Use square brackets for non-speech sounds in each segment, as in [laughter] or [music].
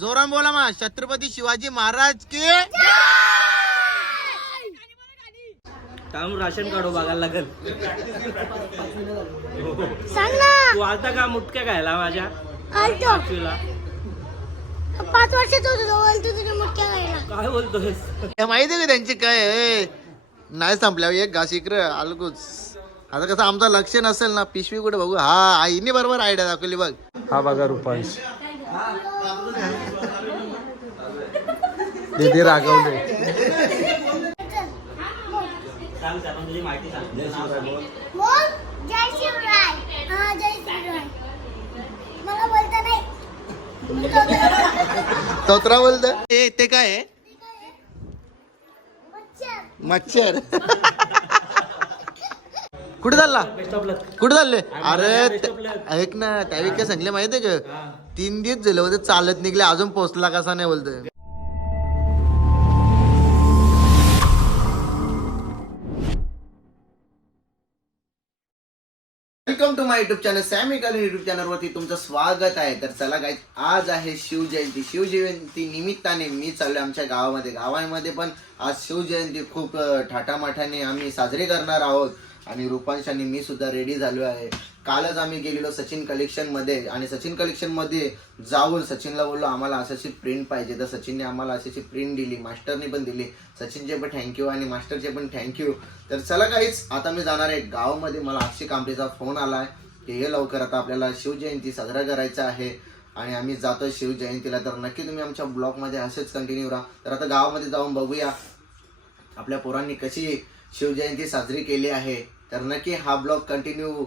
जोरान बोला मा छत्रपती शिवाजी महाराज की? काम राशन काढू बघायला लागल. सांग ना. तू आलता का मुटक्या खायला माझ्या? आलतो. पाच वर्षाचा होतो बोलतो तुझ्या मुख्य गायला काय बोलतोस हे माहिती आहे का त्यांची काय? आहे? नाही संपल्या एक घास इकडं अलगूच आता कसं आमचं लक्ष नसेल ना पिशवी कुठे बघू? हा आईने बरोबर आयडिया दाखवली बघ. हा बघा रुपांश. दीदी रागवले. सांग सांग तुझी माहिती सांग. बोल. जय शिवराय. हा जय शिवराय. मला बोलता नाही. तोत्रा बोलत ए ते काय आहे? मच्छर. मच्छर. कुठे चालला? बेस्ट ऑफ लक कुठे चालले? अरे best ते- of luck. ऐक ना त्यावेळी काय सांगले माहितीये का? तीन दिवस झाले होते चालत निघले अजून पोहोचला कसा नाही बोलतोय. Welcome to my YouTube channel Sammy Kaleen YouTube चॅनलवरती तुमचं स्वागत आहे. तर चला काय आज आहे शिवजयंती. शिवजयंती निमित्ताने मी चाललोय आमच्या गावामध्ये. गावामध्ये पण आज शिवजयंती खूप अं, थाटामाटाने आम्ही साजरी करणार आहोत. आणि रुपांश आणि मी सुद्धा रेडी झालो आहे. कालच आम्ही गेलेलो सचिन कलेक्शनमध्ये आणि सचिन कलेक्शनमध्ये जाऊन सचिनला बोललो आम्हाला अशाची प्रिंट पाहिजे. तर सचिनने आम्हाला अशाची प्रिंट दिली मास्टरने पण दिली. सचिनचे पण थँक्यू आणि मास्टरचे पण थँक्यू तर चला काहीच आता मी जाणार आहे गावामध्ये. मला अक्षय कांबळेचा फोन आला आहे की हे लवकर आता आपल्याला शिवजयंती साजरा करायचा आहे. आणि आम्ही जातो शिवजयंतीला. तर नक्की तुम्ही आमच्या ब्लॉगमध्ये असेच कंटिन्यू राहा. तर आता गावामध्ये जाऊन बघूया. आपल्या पोरांनी कशी शिवजयंती साजरी केली आहे. तर नक्की हा ब्लॉग कंटिन्यू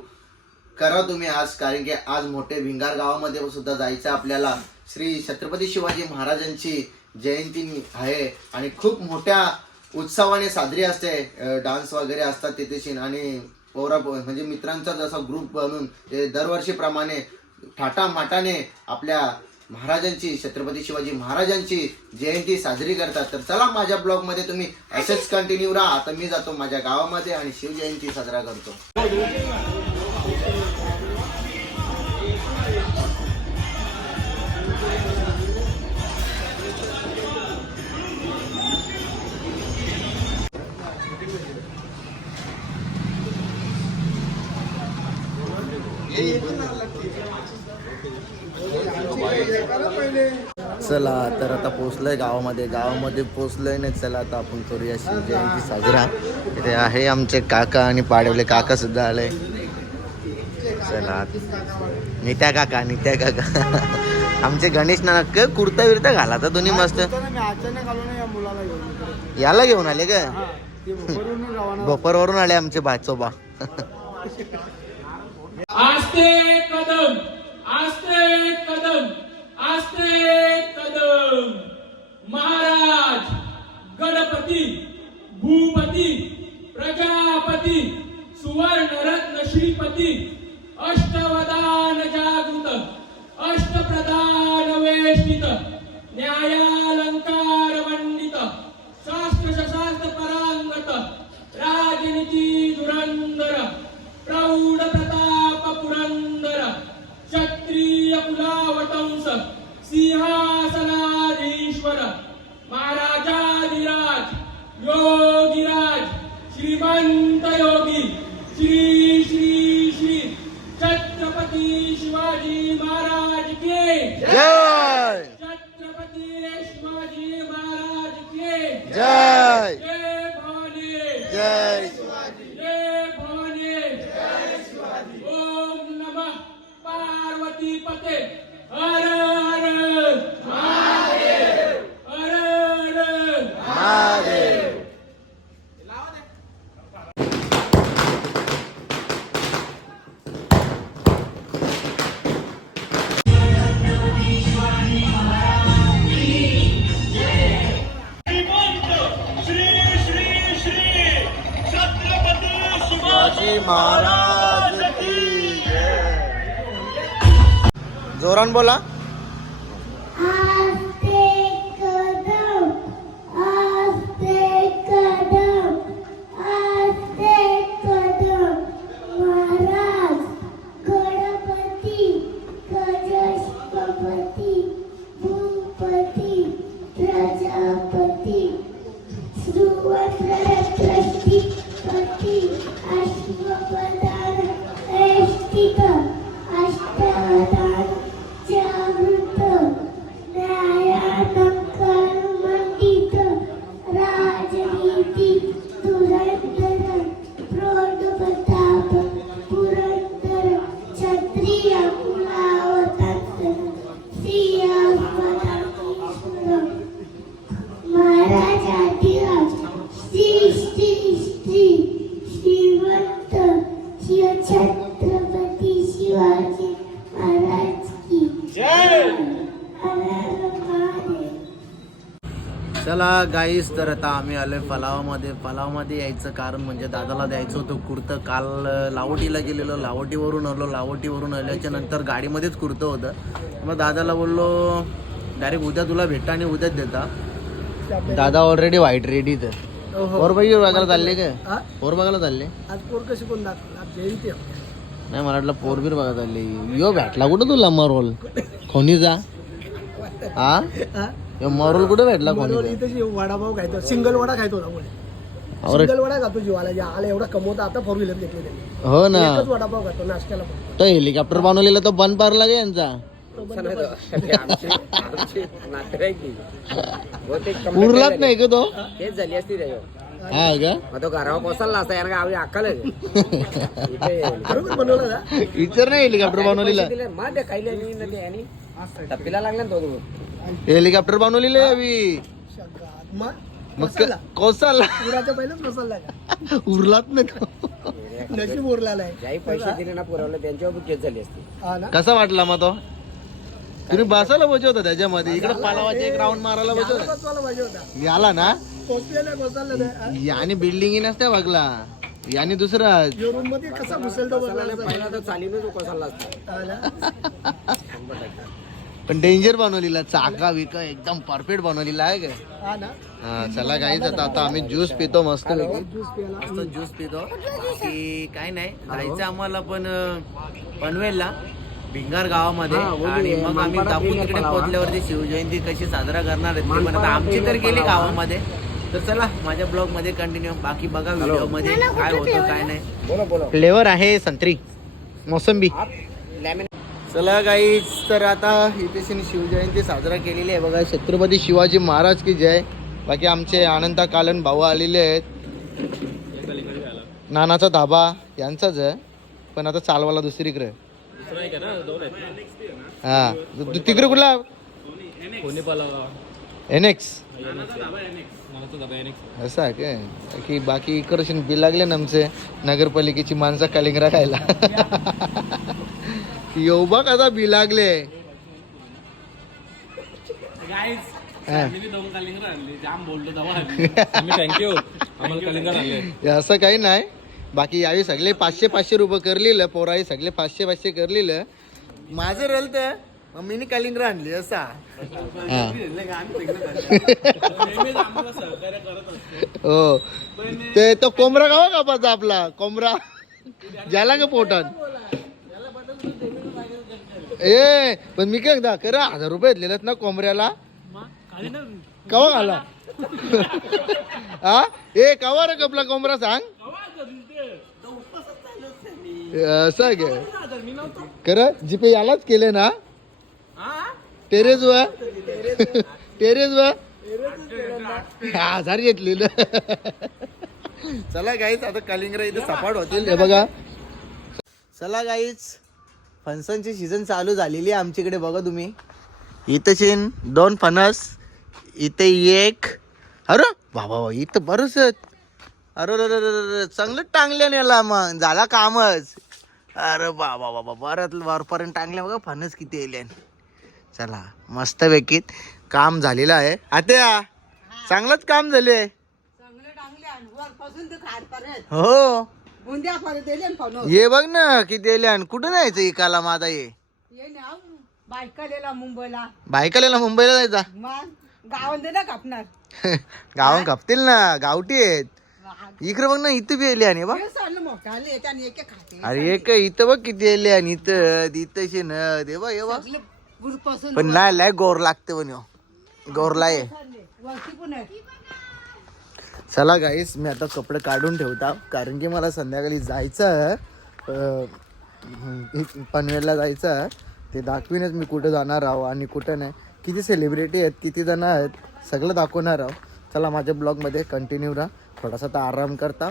करा तुम्ही आज कारण की आज मोठे भिंगार गावामध्ये सुद्धा जायचं आपल्याला. श्री छत्रपती शिवाजी महाराजांची जयंती आहे आणि खूप मोठ्या उत्सवाने साजरी असते. डान्स वगैरे असतात तिथेशी आणि पोरा म्हणजे मित्रांचा जसा ग्रुप बनून ते दरवर्षीप्रमाणे थाटामाटाने आपल्या महाराजांची छत्रपती शिवाजी महाराजांची जयंती साजरी करतात. तर चला माझ्या ब्लॉगमध्ये तुम्ही असेच कंटिन्यू राहा. आता मी जातो माझ्या गावामध्ये आणि शिवजयंती साजरा करतो. चला तर आता पोचलंय गावामध्ये. गावामध्ये पोचलंय नाही चला आता आपण करूया शिवजयंती साजरा. इथे आहे आमचे काका आणि पाडवले. काका सुद्धा आले. चला. नित्या काका नित्या काका. [laughs] आमचे गणेश नानक कुर्ता विरता घाला तर दोन्ही मस्त. याला घेऊन आले का भोपरवरून आले आमचे बाचोबा आस्ते कदम आस्ते कदम. आस्ते कदम महाराज गणपती भूपती प्रजापती सुवर्णरत्न श्रीपती अष्टवदान जागृत अष्टप्रधान वेष्टित न्यायालंकार मंडित शास्त्र शशास्त्र परांगत राजनीती धुरंधर प्रौढ प्रताप पुरंदर क्षत्रिय कुलावटंस महाराज जोरान बोला. गाईस तर आता आम्ही आलोय पलावामध्ये पलावामध्ये यायचं कारण म्हणजे दादाला द्यायचं होतं कुर्तं. काल लावटीला गेलेलो. लावटीवरून आलो. लावटीवरून आल्याच्यानंतर गाडीमध्येच कुर्तं होतं. मग दादाला बोललो डायरेक्ट उद्या तुला भेटा आणि उद्याच देता. दादा ऑलरेडी व्हाईट रेडी तर. पोर बघी बघायला चालले का? पोर बघायला चालले? आज पोर कशी कोण दाखवला? जयंती नाही मला वाटलं पोरबीर बघा चालली. यो भेटला कुठं तुला मरोल खोनीचा? [laughs] हा यो मरोल कुठं भेटला इथे जी वडापाव खायचो सिंगल वडा खायचो होता बोले अरे. सिंगल वडा खातो जीवाला जे आला एवढा कमवता आता फोर व्हीलर घेतली त्यांनी. हो ना. एकच वडापाव खातो नाश्त्याला पण तो हेलिकॉप्टर बनवलेला तो बंद पारला का यांचा. उरलाच नाही का तो? हेच झाली असती रे हा का? मग तो घरावर पोचायला असता यार अक्कल बरोबर बनवला ना? विचार नाही हेलिकॉप्टर बनवलेला. मग ते खायला नाही ना ते आणि टप्पीला लागला ना तो तो. हेलिकॉप्टर बनवलेलं आहे अभि. शगात. मग. कोसाला. पुराच्या पहिलेच मसाला आहे. [laughs] उरलाच नाही तो. नशीब ज्याही पैसे दिले ना पुरवलं त्यांच्यावर केस झाली असती. कसा वाटला मग तो? तुम्ही बसायला बसवत होता त्याच्यामध्ये. इकडे पालावाचे एक राऊंड मारायला पाहिजे होता. आला ना? हा? याने बिल्डिंग नसत्या बघला. याने दुसरा यो रूममध्ये कसा घुसेल तो बसला पहिला तर चालीनच कोसायला असता हा ना? [laughs] पण डेंजर बनवलेला चाका विका एकदम परफेक्ट बनवलेला आहे का हा ना. हा चला काहीच आता आता आम्ही ज्यूस पितो मस्त ज्यूस प्यायला. मस्त ज्यूस पितो. की काय नाही. जायचं आम्हाला पण अं, पनवेलला भिंगार गावामध्ये. हा, बोलू आणि मग आम्ही भिंगार तिकडे. पोहोचल्यावरती शिवजयंती कशी साजरा करणार आहेत ते पण आता आमची तर गेली. गावामध्ये. तर चला माझ्या ब्लॉगमध्ये कंटिन्यू बाकी बघा व्हिडिओमध्ये काय होतं काय नाही. फ्लेवर आहे संत्री. मोसंबी. चला गाईच तर आता इथे शिवजयंती साजरा केलेली आहे. बघा छत्रपती शिवाजी महाराज की जय. बाकी आमचे आनंदा कालन भाऊ आलेले आहेत. नानाचा धाबा यांचाच आहे. पण आता चालवाला दुसरीकडे. हा. तिकडे कुठला? एनेक्स असं आहे काय? की बाकी इकडे बिल लागले ना आमचे. नगरपालिकेची माणसं कालिंगरा खायला [laughs] येऊ बघ आता बी लागले हा. थँक्यू आम्हाला कलिंगड आणले. हे असं काही नाही. बाकी यावेळी सगळे पाचशे पाचशे रुपये करलेलं. पोराही सगळे पाचशे पाचशे करलेलं. माझं रल तर मम्मीने कालिंगरा आणली असा. हा. हो. ते तो कोंबरा गावा कापाचा आपला? कोंबरा. ज्याला का पोटात? ए पण मी काय म्हणता करा हजार रुपये घेतलेलेत ना कोंबऱ्याला? कवा घाला हा? ए कवा रे कपला कोंबरा सांग? असं आहे का खरं? जीपे यालाच केले ना? टेरेस वर? टेरेस वर? हजार घेतलेलं. चला गाईच आता कलिंगरा इथे सपाट होतील. बघा. चला गाईच फणसांची सीझन चालू झालेली आहे आमच्याकडे बघा तुम्ही. इथं शेन दोन फणस इथे एक. अरे बाबा इथं बरंच. अरे अरे, चांगलं टांगल्या नेला मग. झाला कामच. अरे बाबा बाबा बरं वरपर्यंत टांगल्या बघा फणस किती येले चला मस्त पैकीत काम झालेलं आहे. आता चांगलंच काम झाले हो. बुंद्या परत दिले ना पाहुणं. ये बघ ना किती येले आणि कुठं जायचं इकाला माझा ये ये ना बायका दिला मुंबईला. बायकाला मुंबईला जायचा? मग गावात ना कापणार. [laughs] गावात कापतील ना गावठी आहेत. इकडे बघ ना इथं बी येले आणि बघ. हे मोठा आले एक खाते अरे एक इथं बघ किती येले आणि इथं इथं शे न दे बघ हे बघ. बुरपासून पण नाही लय गोर लागते पण ह्यो. गोरला आहे वरती पण आहे. चला गाईस मी आता कपडे काढून ठेवता. कारण की मला संध्याकाळी जायचं आहे पनवेलला जायचं आहे ते दाखवीनच मी कुठं जाणार आहो आणि कुठं नाही. किती सेलिब्रिटी आहेत किती जण आहेत सगळं दाखवणार आहो. चला माझ्या ब्लॉगमध्ये कंटिन्यू राहा. थोडासा तर आराम करता.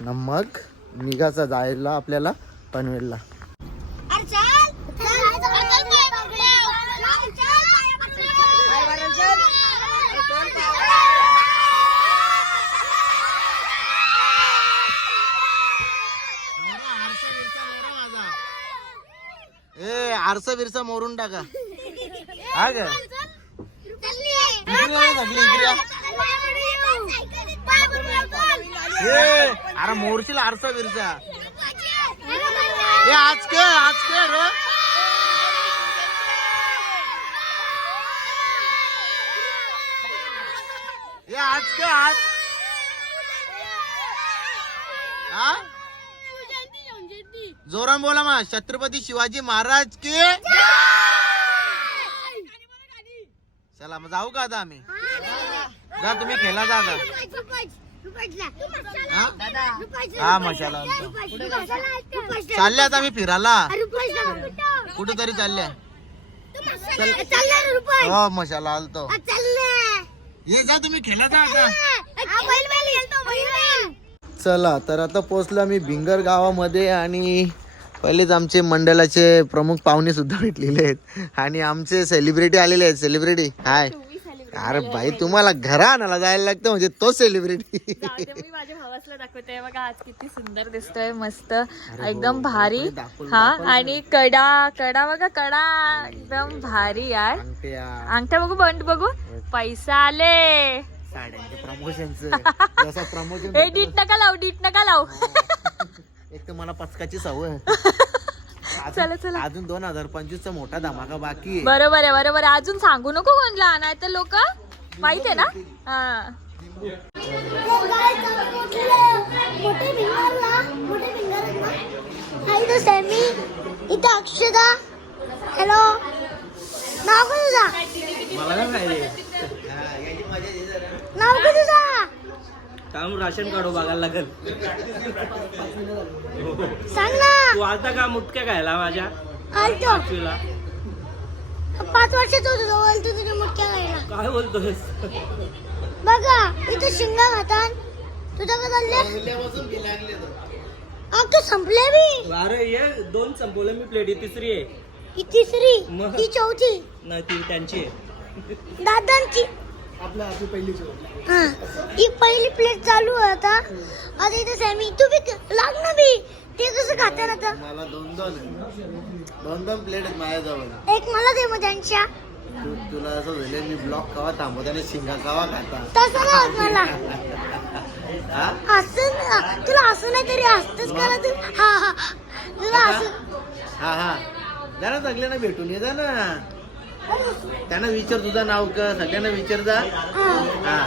न मग निघाचा जायला आपल्याला पनवेलला अरे चल चल चल पाय पकडलं. चल, चल, पाय पकडलं. ए आरसा बिरसा मोरून टाका. हा. ए अरे मोरशील आरसा बिरसा. ए आज के आज के रे. आज के आज जोरान बोला मा छत्रपती शिवाजी महाराज के चला मग जाऊ का आता आम्ही? जा तुम्ही खेळा जा आता. हा? हा, मशाला चालले आता मी फिरायला. कुठेतरी चालल्या. हो मशाला आलतो. ये जा तुम्ही खेळा जा आता. चला तर आता पोचलो मी भिंगर गावामध्ये आणि पहिलेच आमचे मंडळाचे प्रमुख पाहुणे सुद्धा भेटलेले आहेत. आणि आमचे सेलिब्रिटी आलेले आहेत. सेलिब्रिटी हाय अरे भाई तुम्हाला घरा आणायला जायला लागतं म्हणजे तो सेलिब्रिटी मी माझ्या भावासला दाखवते. बघा आज किती सुंदर दिसतोय मस्त. एकदम भारी. हा आणि कडा कडा बघा कडा. एकदम भारी यार. अंगठ्या. बघू बंद बघू. पैसा आले. प्रमोशन [laughs] डीट नका लाव डीट नका लाव. एक तर मला पचकाची सवय [laughs] चला, चला. अजून दोन हजार पंचवीस चा मोठा धमाका बाकी आहे. बरोबर आहे बरोबर आहे. अजून सांगू नको कोणला नाही तर लोक माहीत आहे ना? हा. मोठे भिंगारला मोठे भिंगार इथं सॅमी. इथं अक्षदा. हॅलो नाव का तुझा मला काय माहिती? नाव का तुझा काम राशन काढू बघायला लागल. सांग ना. तू आता का मुटक्या खायला माझ्या? आलतो. तुला पाच वर्षाचा होतो जवळ तू तुझ्या मोठ्या गायला काय बोलतोस बघा इथं शिंगा खातान तुझं का चालले अगं संपले बी. अरे ये दोन संपवलं मी प्लेट ही तिसरी आहे. ही तिसरी मग? ही चौथी. नाही ती त्यांची आहे. दादांची. हा ही पहिली प्लेट चालू आहे आता. आता इथे सॅमी तू बी लाग ना बी. ते कसं खाते ना आता? मला दोन दोन दोन दोन प्लेट आहेत माझ्याजवळ. एक मला दे मग त्यांच्या. तू तुला असं झालं मी ब्लॉक कवा थांबवतो आणि शिंगा कवा खाता? तसं नाही होत मला. [laughs] हा? असं ना- तुला असं नाही तरी असतच करा तू? हा हा. तुला असं हा हा. जरा सगळ्यांना भेटून ये जा ना. त्यांना विचार तुझं नाव का सगळ्यांना विचार जा. हा.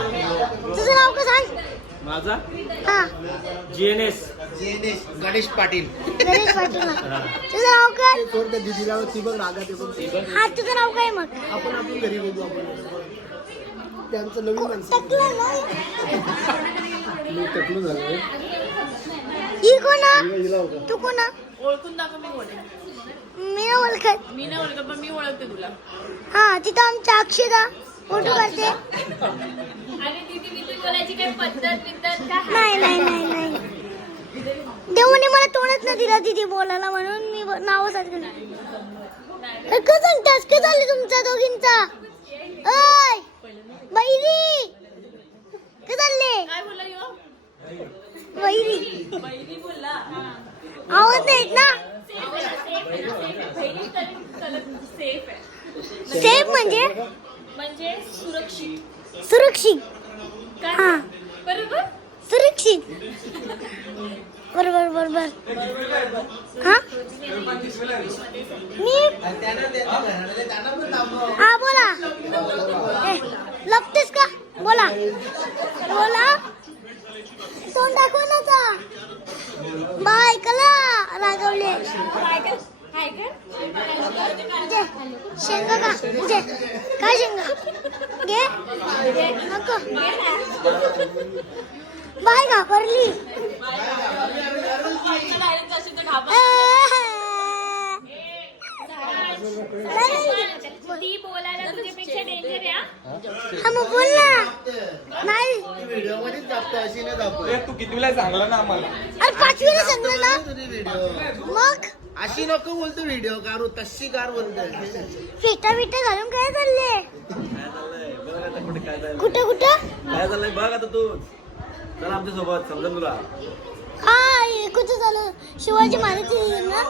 तुझं नाव का सांग माझा? हा. G N S. Jenesh Ganesh Patil. Ganesh Patil. ना. तुझं नाव काय हा तुझं नाव काय मग? आपण आपण घरी बघू आपण. त्यांचं नवीन टकलं ना? ही कोणा तू कोणा ओळखून दाखव मी कोण. मी नाही ओळखत. मी नाही ओळखत पण मी ओळखते तुला. हा तिथं आमच्या अक्षदा फोटो काढते. आणि दीदी दीदी बोलायची काही पद्धत बिद्धत का नाही नाही नाही. नाही देवाने मला तोंडच नाही दिलं तिथे बोलायला म्हणून मी ब- नाव सारखं कसं टचके झाले तुमच्या दोघींचा? ऐ बैरी काय चालले? काय बोलला बहिणी आवाज नाही येत ना? सेफ आहे सेफ म्हणजे? म्हणजे सुरक्षित. सुरक्षित. हा. बरोबर? सुरक्षित. बरोबर बरोबर. हा? मी? हा बोला. लपतेस का? बोला. बोला. तोंड दाखव ना आता. बाय कला रागवले. काय कर जे, शेंगा का? जे, काय शेंगा? घे. नको. बाय घाबरली डायरेक्ट अशी तर घाबर ती बोलायला तुझ्यापेक्षा डेंजर आहे हा? हा? मग बोल ना. नाही. व्हिडिओ मध्येच दाखतो अशी नाही तू सांगला ना आम्हाला? अरे पाचवीला सांगलं ना. व्हिडिओ मग? अशी नको बोलतो व्हिडिओ कारू तशी कार बोलतोय. फेटा बिटा घालून काय चालले? काय चाललंय बघ आता कुठे काय चाललंय कुठं? कुठं काय चाललंय? बघ आता तू. चल आमच्यासोबत समजा तुला. हा हे कुठं झालं? शिवाजी महाराज ना?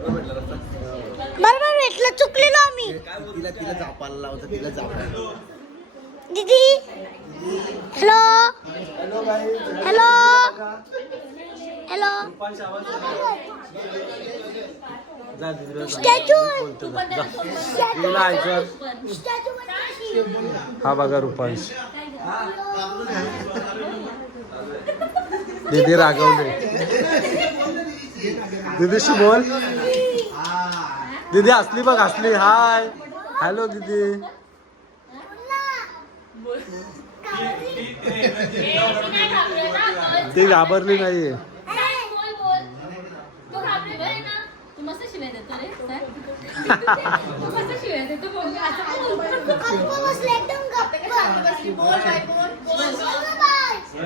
बरोबर भेटला चुकलेलो आम्ही. तिला तिला जापायला लावतं तिला जापायला दीदी? हॅलो हॅलो हॅलो हा बघा रुपांश. [laughs] दीदी रागवले. दीदीशी बोल. दीदी असली बघ असली. हाय. हॅलो दीदी. ती घाबरली नाहीये. एकदम [laughs] शांत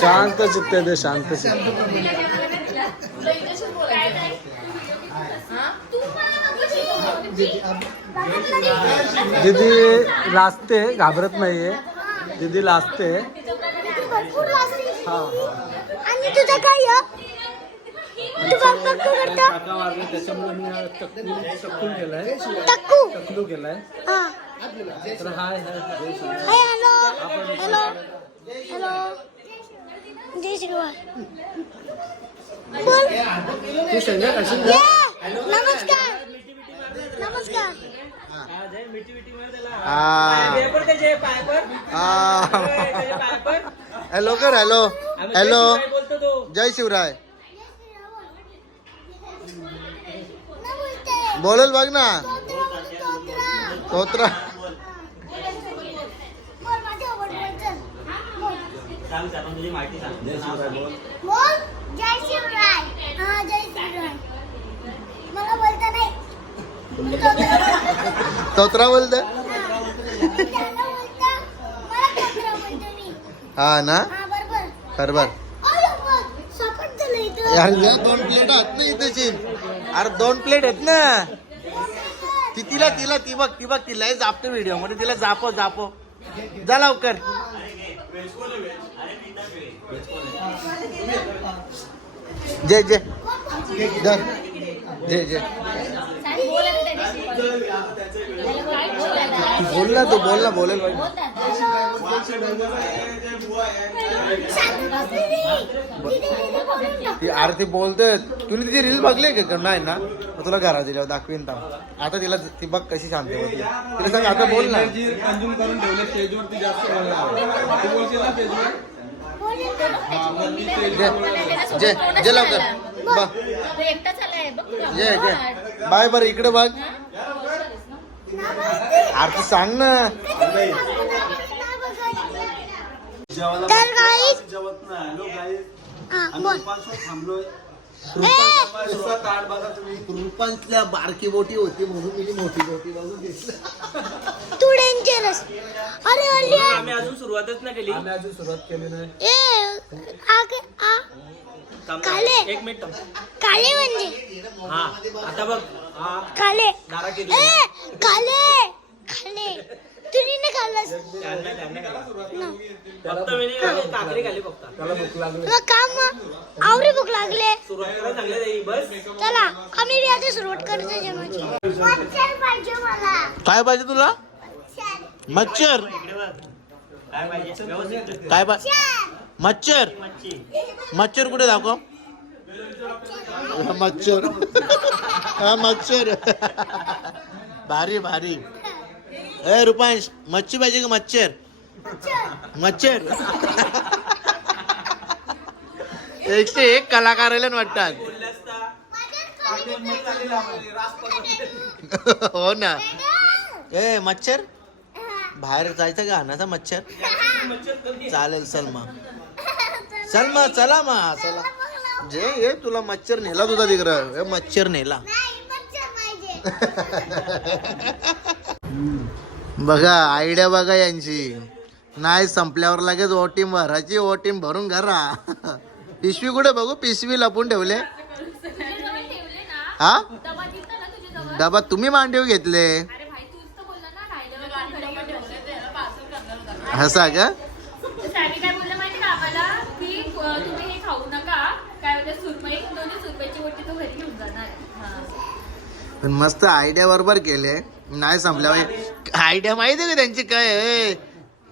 शांत चित्ते दे शांत चित्त. दीदी लाजते घाबरत नाहीये. दीदी लाजते. लाजली. आणि तुझं काय य? तू बघ बघ करतो काका वारले त्याच्यामुळे मी हा टक्कू टक्कू केलाय टक्कू टक्कू केलाय हा. तर hi hi Jai Shri Ram. Hi hello. Hello. Hello. Jai श्रीवार बोल. तू संजय कशी ये. नमस्कार. नमस्कार. पेपर त्याचे पाय पर हॅलो. कर हॅलो. हॅलो जय शिवराय न बोलते बोलल बघ ना स्तोत्र बोल, स्तोत्र. स्तोत्र बोल, माझ्या आवड बोल, चल. बोल. सांग सांग तुझी माहिती सांग बोल जय शिवराय हा जय शिवराय मला बोलता नाही स्तोत्र. स्तोत्र बोलत त्याला बोलता. मला स्तोत्र बोलतो मी. हा ना? बरोबर. बघ, इथं. यार दोन प्लेट आहेत ना इथेची अरे दोन प्लेट आहेत ना. ती तिला तिला ती बघ ती बघ तिला जापतो व्हिडिओमध्ये तिला जापो जापो. जा लवकर. जय जय जे जय जय बोल ना तू बोल। ना बोलेल. ती आरती बोलते तुला तिची रील बघली का? नाही ना? मग तुला घरात दिल्यावर दाखवीन थांब. आता तिला ती बघ कशी शांत होती. तिला सांग आता बोल ना. कंझ्युम करून ठेवले स्टेजवरती जास्त बोलणार तू बोलशील ना स्टेजवर? बोलून टाक. जय जय जय लवकर बा जय जय बाय बरं इकडे बघ. आरती सांग ना. तर गाईस हा बोल. ए! रुपांतल्या बारकी बोटी होती म्हणून मी मोठी बोटी बघून घेतली. [laughs] तू डेंजरस अरे अरे. आम्ही अजून सुरुवातच नाही केली. आम्ही अजून सुरुवात केली नाही. काले. एक मिनिट थांब. काले म्हणजे? हा आता बघ हा. काले. दारा केली. ए काले. काले. तुम्ही नाही खाल्लंस त्यांना त्यांना करा. ना. फक्त मी नाही, काकडी खाली फक्त. त्याला भूक लागली. मग काम आवरी भूक लागले. सुरुवात करायला चांगलं जाईल बस. चला आम्ही बी आता सुरुवात करतो जेवणाची. मच्छर पाहिजे मला. काय पाहिजे तुला? मच्छर. काय पाहिजे? व्यवस्थित. काय पाहिजे मच्छर. मच्छी मच्छर कुठे दाखव. मच्छर. हा मच्छर. भारी भारी. ए रुपांश मच्छी पाहिजे का मच्छर? मच्छर. एकशे एक कलाकार ना वाटतात. हो ना. ए मच्छर? बाहेर जायचं का? अनाचा मच्छर? चालेल चल मग. चल मग चला मग चला. जे ये तुला मच्छर नेला तुझा तिकडं. ए, मच्छर नेला. बघा आयडिया बघा यांची. नाही संपल्यावर लगेच ओटीम भरायची ओटीम भरून घरा. पिशवी कुठे बघू? पिशवी लपून ठेवले. हा? डबा तुम्ही मांडीव घेतले. असा का? काय तुम्ही हे खाऊ नका. मुंबईची मोठी तो घरी घेऊन जाणार. हा. पण मस्त आयडिया बरोबर केले. नाही संपल्यावर आयडिया माहिती आहे का त्यांची काय? आहे?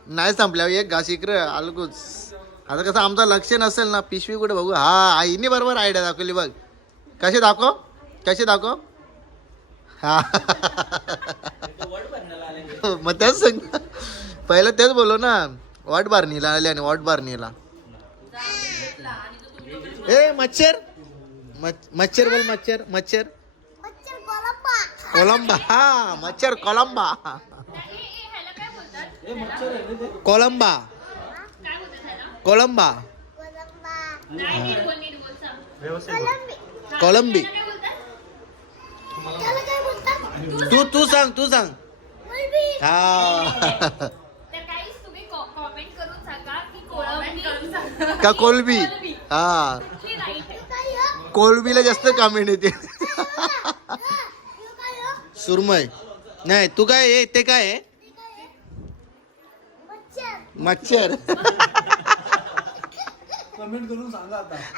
नाही संपल्यावर एक इकडं अलगूच. आता कसं आमचं लक्ष नसेल ना पिशवी कुठे बघू? हा आईने बरोबर आयडिया दाखवली बघ. कशी दाखव? कशी दाखव? हा. मग तेच सांग. पहिलं तेच बोललो ना. वॉट बारणीला आले आणि वॉट बारणीला ए मच्छर. मच्छ- मच्छर बोल मच्छर मच्छर. मच्छर कोलंबा. कोलंबा. हा मच्छर कोलंबा. कोलंबा. कोलंबा. कोलंबी. कोलंबी. त्याला काय बोलतात? तू तू सांग तू सांग. कोलंबी हा. की कोळंबी का कोलबी? हा. कोलबीला जास्त कामेंट येते? सुरमय. नाही तू काय आहे? ते काय आहे? मच्छर. मच्छर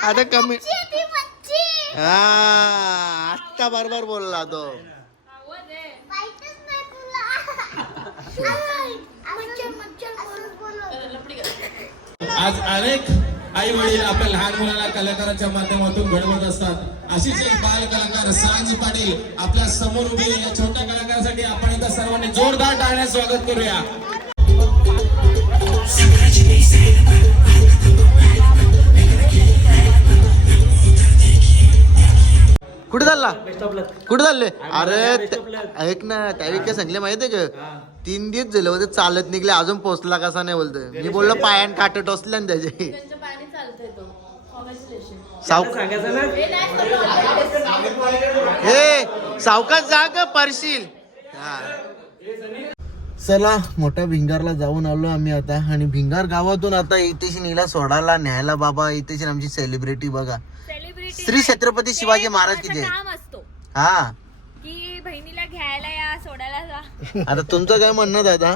आता कमेंट हा आत्ता बरोबर बोलला तो. आज अनेक आई वडील आपल्या लहान मुलाला कलाकाराच्या माध्यमातून घडवत असतात. अशीच एक बाल कलाकार सांज पाटील आपल्यासमोर उभी या छोट्या कलाकारासाठी आपण इथं सर्वांनी जोरदार टाळण्यास स्वागत करूया. कुठे चालला? कुठे चालले? अरे ते- ऐक ना त्यावेळी काय सांगले माहितीये का? तीन दिवस झाले होते चालत निघले अजून पोहोचला कसा नाही बोलतोय. मी बोललो पायान काट टोचले ना त्याचे. सावक सांगायचं ना? हे सावकाश जा ग परशील चला मोठ्या भिंगारला जाऊन आलो आम्ही आता. आणि भिंगार गावातून आता इथेशी नीला सोडायला न्यायला बाबा इथेशी आमची सेलिब्रिटी बघा. श्री छत्रपती शिवाजी महाराज की काम असतो? हा. की बहिणीला घ्यायला या सोडायला जा. [laughs] आता तुमचं काय म्हणणं दादा?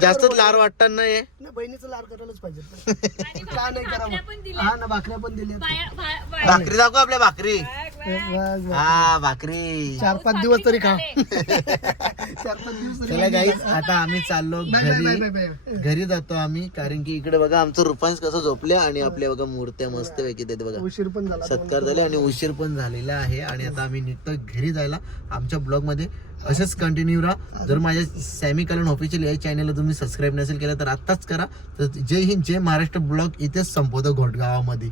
जास्तच लार वाटतात ना हे? बहिणीचं लाड करायलाच पाहिजे. [laughs] आणि भाकऱ्या पण दिल्या. हा ना भाकऱ्या पण दिल्या. बाया- भाकरी दाखव आपल्या भाकरी. हा भाकरी. चार पाच दिवस तरी खा. [laughs] चला गाईज आता आम्ही चाललो घरी. घरी जातो आम्ही कारण की इकडे बघा आमचं रुपांश कसं झोपले आणि आपल्या बघा मूर्त्या मस्त पैकी तिथे बघा. उशीर पण झाला. सत्कार झाले आणि उशीर पण झालेला आहे आणि आता आम्ही निघतो घरी जायला. आमच्या ब्लॉगमध्ये असेच कंटिन्यू राहा. जर माझ्या सॅमी कलन ऑफिशियल या चॅनलला तुम्ही सबस्क्राईब नसेल केलं तर आत्ताच करा. तर जय हिंद जय महाराष्ट्र ब्लॉग इथेच संपवतो घोटगावामध्ये.